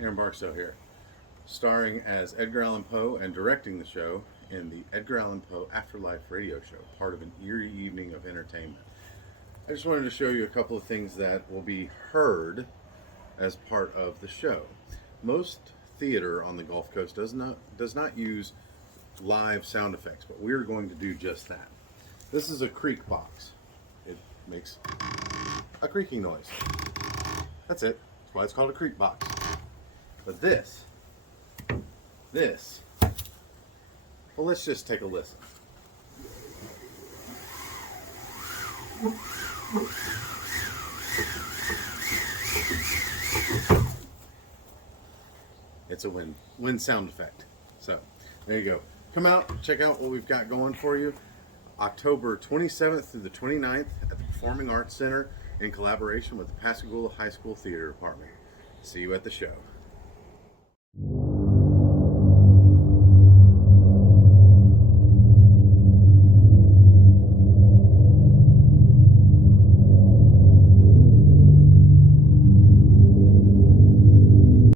Aaron Barstow here, starring as Edgar Allan Poe and directing the show in the Edgar Allan Poe Afterlife radio show, part of an eerie evening of entertainment. I just wanted to show you a couple of things that will be heard as part of the show. Most theater on the Gulf Coast does not use live sound effects, but we're going to do just that. This is a creak box. It makes a creaking noise. That's it. That's why it's called a creak box. But this, well, let's just take a listen. It's a wind sound effect. So there you go. Come out, check out what we've got going for you. October 27th through the 29th at the Performing Arts Center in collaboration with the Pascagoula High School Theater Department. See you at the show.